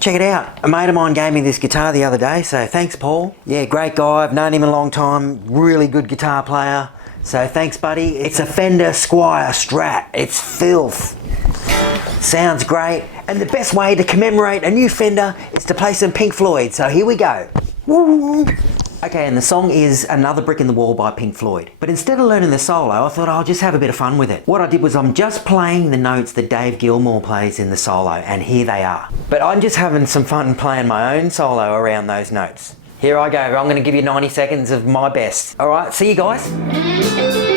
Check it out. A mate of mine gave me this guitar the other day, so thanks, Paul. Yeah, great guy. I've known him a long time. Really good guitar player. So thanks, buddy. It's a Fender Squire Strat. It's filth. Sounds great. And the best way to commemorate a new Fender is to play some Pink Floyd. So here we go. Woo! Okay, and the song is Another Brick in the Wall by Pink Floyd. But instead of learning the solo, I thought I'll just have a bit of fun with it. What I did was I'm just playing the notes that Dave Gilmour plays in the solo, and here they are. But I'm just having some fun playing my own solo around those notes. Here I go. I'm going to give you 90 seconds of my best. All right, see you guys.